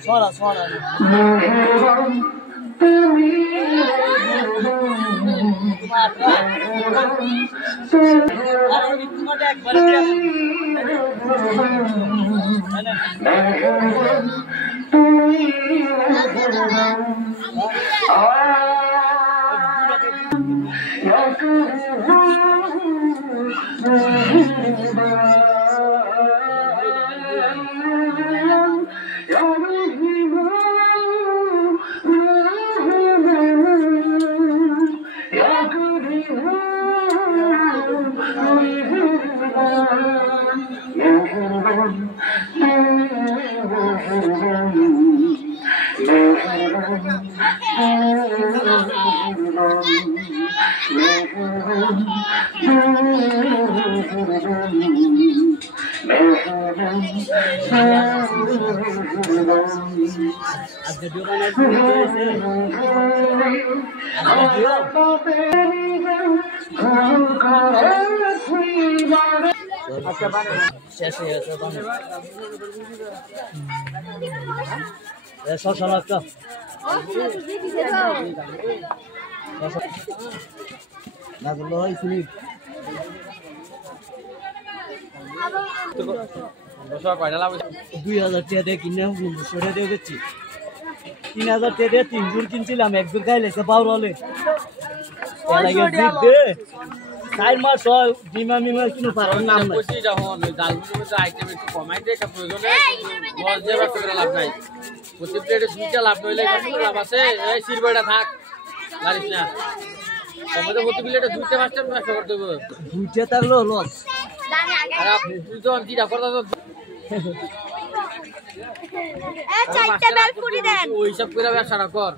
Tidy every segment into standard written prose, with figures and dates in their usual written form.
Suara, suara. শেষ হয়ে গেছে ছশো লাখ না বললো হয় শুনি 2000 টাকা দিয়ে কিনে 1500 টাকা দিয়ে বেচছি 3000 টাকা দিয়ে 3 জোড় কিনছিলাম 1 জোড় খাইলে সে পাউর হলে চার মাস হয় ডিমা মিমা কিনো পারার নাম নাই কইছি যখন ডালমুড়ির মধ্যে আইটেম একটু কমাই দেয় একটা প্রয়োজনে বল যে ব্যবসা করে লাভ নাই প্রতি প্লেটে দুইটা লাভ নইলে কত লাভ আছে এই সিরবড়া থাক জানিস না আমাদের প্রতি প্লেটে দুইটা পাঁচটা ব্যবসা করতে হবে দুইটা থাকলো লস আর আপনি দুজন কিটা করতে এই চারটা বেলপুরি দেন ওই সব করে ব্যবসাটা কর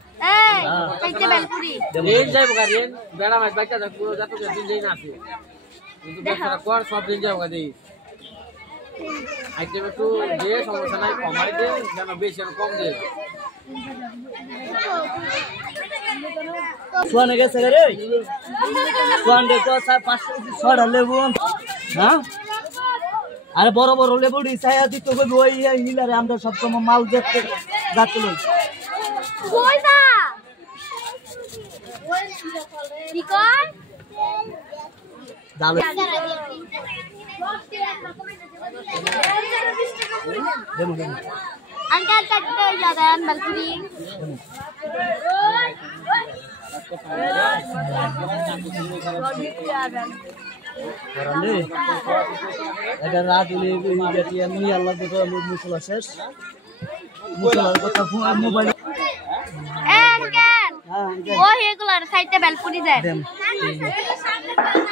এই চারটা বেলপুরি রেন যাইব গা রেন বেড়া মাছ বাইটা থাকবো যত দিন যাই না আছে কিন্তু ব্যবসাটা কর সব দিন যাইব গা দেই আইটেম একটু দে সমস্যা নাই কমাই দে যেন বেশি আর কম দে সোয়ানে গেছে রে সোয়ান দে তো 500 লেবু হ্যাঁ আরে বড় বড় লেবু ছায়া দিতে হবে ওই হিলারে আমরা সব সময় মাল দেখতে যাচ্ছিল কই না কি কই ডালে দেমো দেমো আঙ্কেল চারটা ইয়া দেন বেলপুরি করলে এটা রাত হলে ইন্ডিয়া আমি আল্লাহ দেখো মুসলা শেষ মুসলার কথা মোবাইল আঙ্কেল ও এগুলার সাইডে বেলপুরি দেন